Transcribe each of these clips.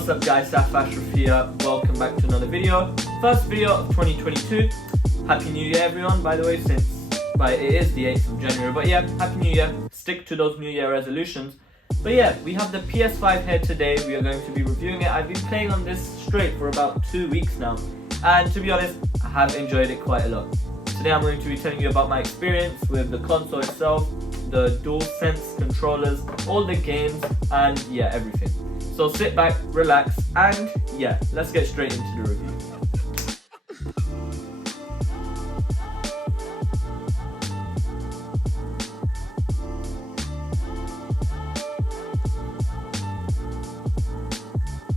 What's up guys, Saif Ashraf here. Welcome back to another video. First video of 2022. Happy New Year everyone, by the way, since it is the 8th of January. But yeah, Happy New Year. Stick to those New Year resolutions. But yeah, we have the PS5 here today. We are going to be reviewing it. I've been playing on this straight for about 2 weeks now. And to be honest, I have enjoyed it quite a lot. Today I'm going to be telling you about my experience with the console itself, the DualSense controllers, all the games, and yeah, everything. So sit back, relax, and yeah, let's get straight into the review.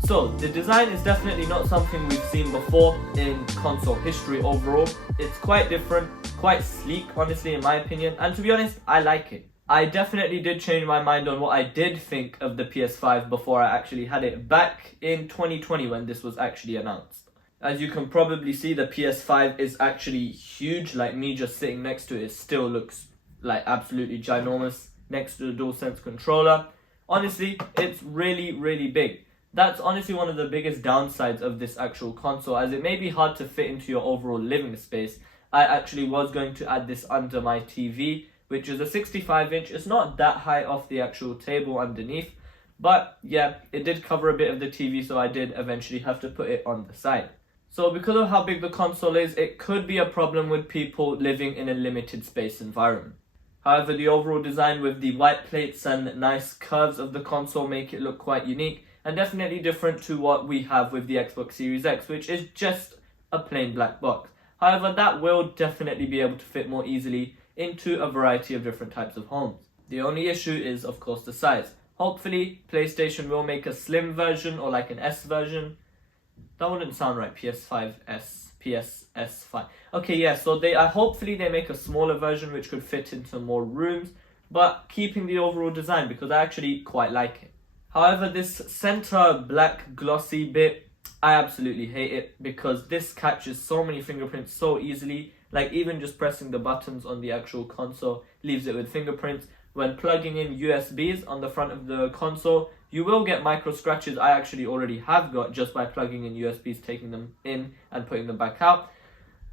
So, the design is definitely not something we've seen before in console history overall. It's quite different, quite sleek, honestly, in my opinion, and to be honest, I like it. I definitely did change my mind on what I did think of the PS5 before I actually had it back in 2020 when this was actually announced. As you can probably see, the PS5 is actually huge. Like, me just sitting next to it, it still looks like absolutely ginormous next to the DualSense controller. Honestly, it's really big. That's honestly one of the biggest downsides of this actual console, as it may be hard to fit into your overall living space. I actually was going to add this under my TV, which is a 65-inch. It's not that high off the actual table underneath, but yeah, it did cover a bit of the TV, so I did eventually have to put it on the side. So because of how big the console is, it could be a problem with people living in a limited space environment. However, the overall design with the white plates and nice curves of the console make it look quite unique, and definitely different to what we have with the Xbox Series X, which is just a plain black box. However, that will definitely be able to fit more easily into a variety of different types of homes. The only issue is, of course, the size. Hopefully, PlayStation will make a slim version or like an S version. That wouldn't sound right, PSS5. Okay, yeah, so hopefully they make a smaller version which could fit into more rooms, but keeping the overall design because I actually quite like it. However, this center black glossy bit, I absolutely hate it because this catches so many fingerprints so easily. Like, even just pressing the buttons on the actual console leaves it with fingerprints. When plugging in USBs on the front of the console, you will get micro scratches. I actually already have got just by plugging in USBs, taking them in and putting them back out.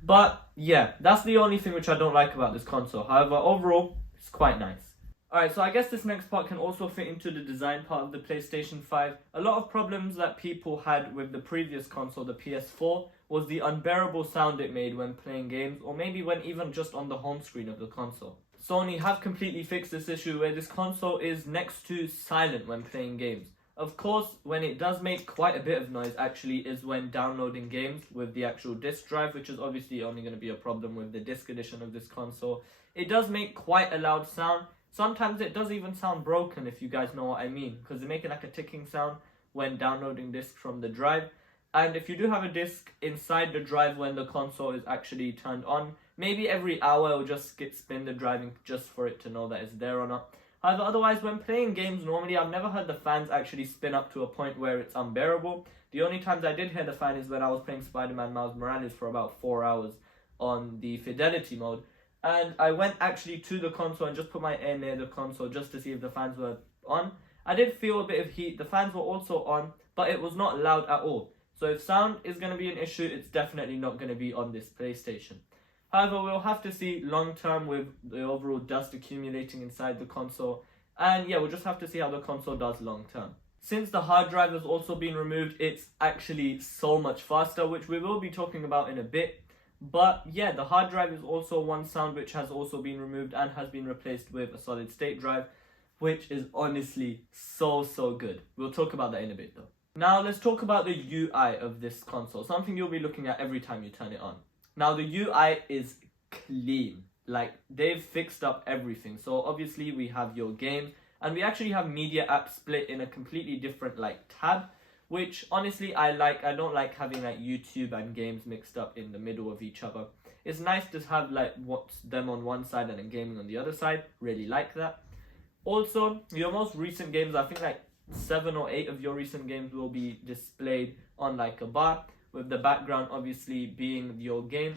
But yeah, that's the only thing which I don't like about this console. However, overall, it's quite nice. Alright, so I guess this next part can also fit into the design part of the PlayStation 5. A lot of problems that people had with the previous console, the PS4, was the unbearable sound it made when playing games, or maybe when even just on the home screen of the console. Sony have completely fixed this issue where this console is next to silent when playing games. Of course, when it does make quite a bit of noise actually is when downloading games with the actual disc drive, which is obviously only going to be a problem with the disc edition of this console. It does make quite a loud sound. Sometimes it does even sound broken, if you guys know what I mean, because they make it like a ticking sound when downloading discs from the drive. And if you do have a disc inside the drive when the console is actually turned on, maybe every hour it'll just spin the driving just for it to know that it's there or not. However, otherwise, when playing games normally, I've never heard the fans actually spin up to a point where it's unbearable. The only times I did hear the fan is when I was playing Spider-Man Miles Morales for about 4 hours on the fidelity mode. And I went actually to the console and just put my ear near the console just to see if the fans were on. I did feel a bit of heat. The fans were also on, but it was not loud at all. So if sound is going to be an issue, it's definitely not going to be on this PlayStation. However, we'll have to see long term with the overall dust accumulating inside the console. And yeah, we'll just have to see how the console does long term. Since the hard drive has also been removed, it's actually so much faster, which we will be talking about in a bit. But yeah, the hard drive is also one sound which has also been removed and has been replaced with a solid state drive, which is honestly so good. We'll talk about that in a bit though. Now let's talk about the UI of this console, something you'll be looking at every time you turn it on. Now the UI is clean, like they've fixed up everything. So obviously we have your games and we actually have media apps split in a completely different like tab, which honestly I like. I don't like having like YouTube and games mixed up in the middle of each other. It's nice to have like what's them on one side and then gaming on the other side. Really like that. Also, your most recent games, I think like 7 or 8 of your recent games will be displayed on like a bar, with the background obviously being your game.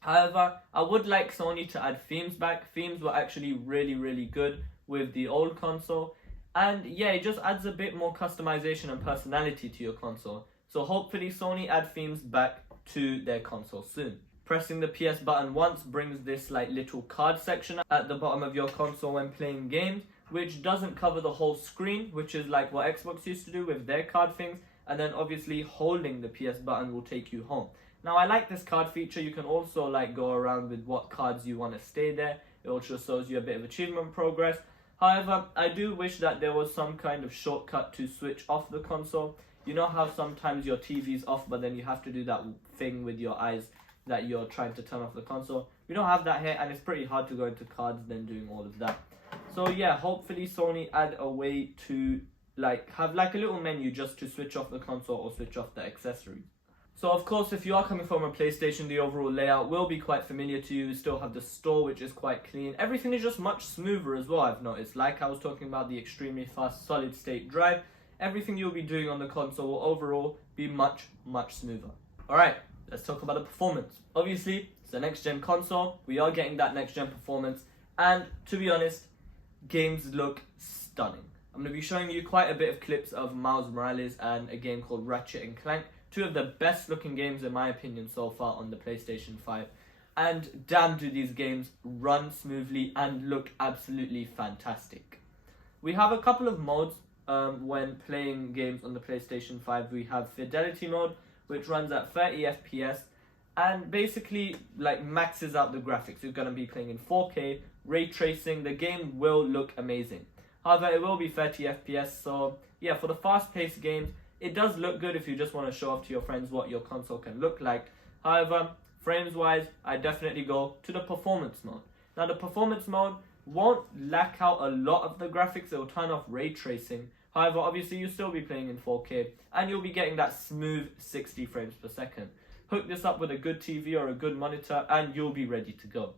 However, I would like Sony to add themes back. Themes were actually really good with the old console. And yeah, it just adds a bit more customization and personality to your console. So hopefully Sony add themes back to their console soon. Pressing the PS button once brings this like little card section at the bottom of your console when playing games, which doesn't cover the whole screen, which is like what Xbox used to do with their card things. And then obviously holding the PS button will take you home. Now I like this card feature. You can also like go around with what cards you want to stay there. It also shows you a bit of achievement progress. However, I do wish that there was some kind of shortcut to switch off the console. You know how sometimes your TV's off, but then you have to do that thing with your eyes that you're trying to turn off the console. We don't have that here, and it's pretty hard to go into cards then doing all of that. So yeah, hopefully Sony add a way to like have like a little menu just to switch off the console or switch off the accessories. So of course, if you are coming from a PlayStation, the overall layout will be quite familiar to you. You still have the store, which is quite clean. Everything is just much smoother as well, I've noticed. Like I was talking about the extremely fast solid state drive, everything you'll be doing on the console will overall be much smoother. Alright, let's talk about the performance. Obviously, it's a next gen console. We are getting that next gen performance. And to be honest, games look stunning. I'm going to be showing you quite a bit of clips of Miles Morales and a game called Ratchet and Clank. Two of the best looking games in my opinion so far on the PlayStation 5. And damn do these games run smoothly and look absolutely fantastic. We have a couple of modes when playing games on the PlayStation 5. We have Fidelity mode, which runs at 30 FPS and basically like maxes out the graphics. You're going to be playing in 4K, ray tracing. The game will look amazing. However, it will be 30 FPS, so yeah, for the fast-paced games, it does look good if you just want to show off to your friends what your console can look like. However, frames-wise, I definitely go to the performance mode. Now, the performance mode won't lack out a lot of the graphics. It will turn off ray tracing. However, obviously, you'll still be playing in 4K, and you'll be getting that smooth 60 frames per second. Hook this up with a good TV or a good monitor, and you'll be ready to go.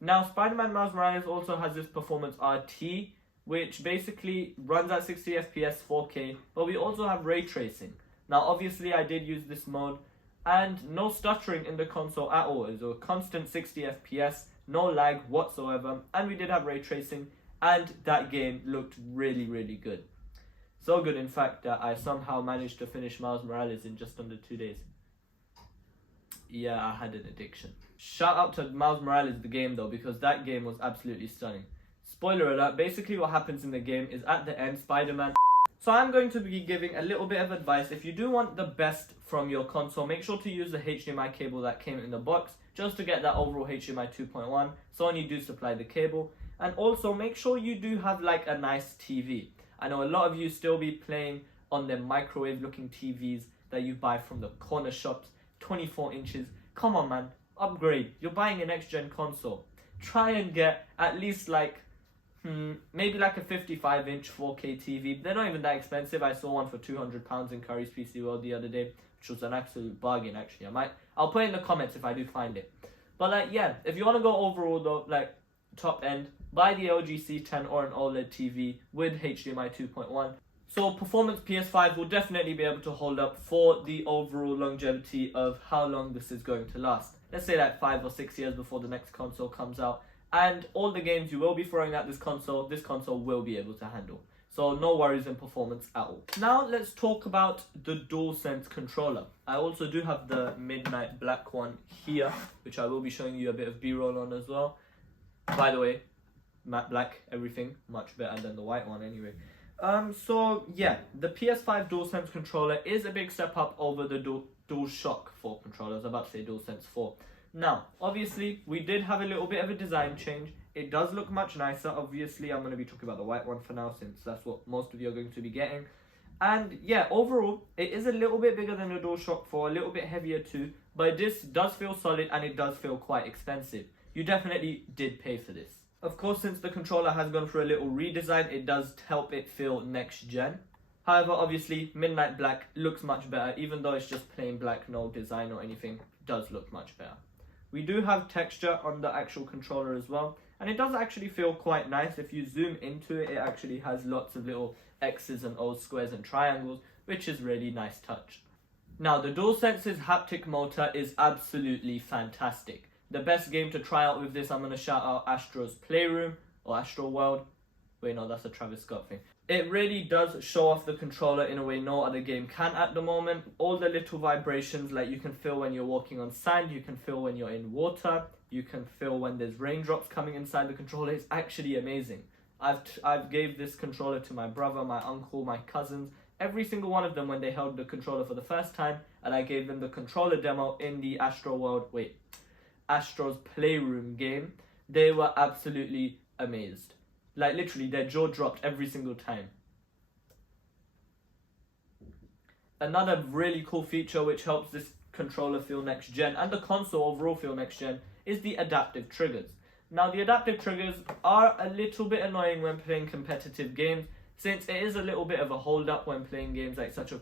Now, Spider-Man Miles Morales also has this performance RT, which basically runs at 60 FPS 4K, but we also have ray tracing. Now obviously I did use this mode and no stuttering in the console at all. It was a constant 60 FPS, no lag whatsoever, and we did have ray tracing, and that game looked really good. So good in fact that I somehow managed to finish Miles Morales in just under 2 days. Yeah, I had an addiction. Shout out to Miles Morales the game though, because that game was absolutely stunning. Spoiler alert, basically what happens in the game is at the end, Spider-Man... So I'm going to be giving a little bit of advice. If you do want the best from your console, make sure to use the HDMI cable that came in the box, just to get that overall HDMI 2.1. Sony do supply the cable. And also make sure you do have like a nice TV. I know a lot of you still be playing on the microwave looking TVs that you buy from the corner shops, 24 inches. Come on man, upgrade. You're buying a next gen console. Try and get at least like maybe like a 55-inch 4K TV. They're not even that expensive. I saw one for £200 in Curry's PC World the other day, which was an absolute bargain actually. I'll put it in the comments if I do find it. But like yeah, if you want to go overall though, like top end, buy the LG C10 or an OLED TV with HDMI 2.1. So performance PS5 will definitely be able to hold up for the overall longevity of how long this is going to last. Let's say like 5 or 6 years before the next console comes out. And all the games you will be throwing at this console will be able to handle. So no worries in performance at all. Now let's talk about the DualSense controller. I also do have the Midnight Black one here, which I will be showing you a bit of B-roll on as well. By the way, matte black, everything, much better than the white one anyway. So yeah, the PS5 DualSense controller is a big step up over the DualShock 4 controller. I was about to say DualSense 4. Now, obviously, we did have a little bit of a design change. It does look much nicer. Obviously, I'm going to be talking about the white one for now, since that's what most of you are going to be getting. And yeah, overall, it is a little bit bigger than the DualShock 4, a little bit heavier too, but this does feel solid and it does feel quite expensive. You definitely did pay for this. Of course, since the controller has gone through a little redesign, it does help it feel next gen. However, obviously, Midnight Black looks much better, even though it's just plain black, no design or anything, it does look much better. We do have texture on the actual controller as well, and it does actually feel quite nice. If you zoom into it, it actually has lots of little X's and O's, squares and triangles, which is really nice touch. Now, the DualSense's haptic motor is absolutely fantastic. The best game to try out with this, I'm going to shout out Astro's Playroom, or Astro World. Wait, no, that's a Travis Scott thing. It really does show off the controller in a way no other game can at the moment. All the little vibrations, like you can feel when you're walking on sand, you can feel when you're in water, you can feel when there's raindrops coming inside the controller. It's actually amazing. I've gave this controller to my brother, my uncle, my cousins, every single one of them when they held the controller for the first time, and I gave them the controller demo in the Astro's Playroom game. They were absolutely amazed. Like literally their jaw dropped every single time. Another really cool feature which helps this controller feel next gen and the console overall feel next gen is the adaptive triggers. Now the adaptive triggers are a little bit annoying when playing competitive games, since it is a little bit of a hold up when playing games like such as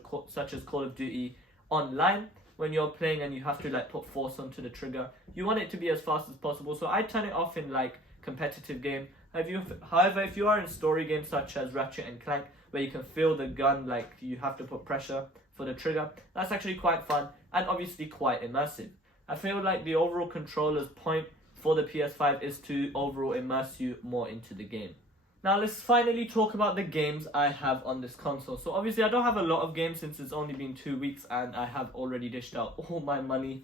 Call of Duty online. When you're playing and you have to like put force onto the trigger, you want it to be as fast as possible, so I turn it off in like competitive game. However, if you are in story games such as Ratchet and Clank, where you can feel the gun, like you have to put pressure for the trigger, that's actually quite fun and obviously quite immersive. I feel like the overall controller's point for the PS5 is to overall immerse you more into the game. Now let's finally talk about the games I have on this console. So obviously I don't have a lot of games since it's only been 2 weeks and I have already dished out all my money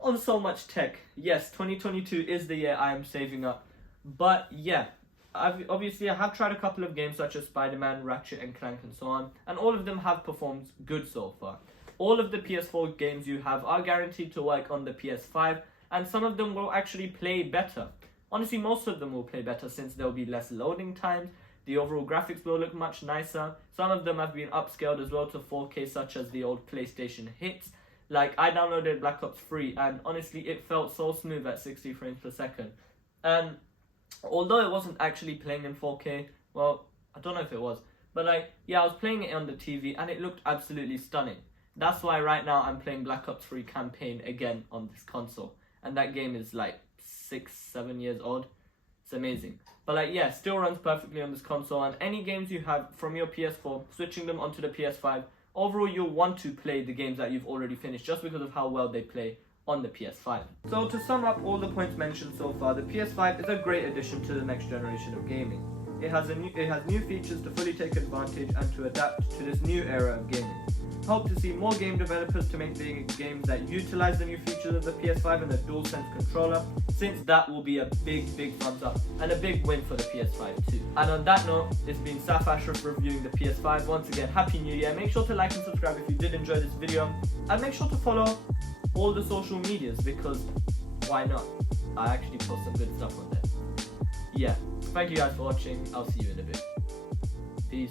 on so much tech. Yes, 2022 is the year I am saving up. But yeah, I have tried a couple of games such as Spider-Man, Ratchet and Clank and so on, and all of them have performed good so far. All of the PS4 games you have are guaranteed to work on the PS5, and some of them will actually play better. Honestly, most of them will play better since there will be less loading times, the overall graphics will look much nicer. Some of them have been upscaled as well to 4K, such as the old PlayStation hits. Like, I downloaded Black Ops 3 and honestly it felt so smooth at 60 frames per second. And although it wasn't actually playing in 4K, well, I don't know if it was, but like, yeah, I was playing it on the TV and it looked absolutely stunning. That's why right now I'm playing Black Ops 3 campaign again on this console. And that game is like 6-7 years old. It's amazing. But like, yeah, still runs perfectly on this console, and any games you have from your PS4, switching them onto the PS5, overall you'll want to play the games that you've already finished just because of how well they play on the PS5. So to sum up all the points mentioned so far, the PS5 is a great addition to the next generation of gaming. It has new features to fully take advantage and to adapt to this new era of gaming. Hope to see more game developers to make games that utilize the new features of the PS5 and the DualSense controller, since that will be a big thumbs up and a big win for the PS5 too. And on that note, it's been Saif Ashraf reviewing the PS5. Once again, Happy New Year. Make sure to like and subscribe if you did enjoy this video, and make sure to follow all the social medias, because why not? I actually post some good stuff on there. Yeah, thank you guys for watching. I'll see you in a bit. Peace.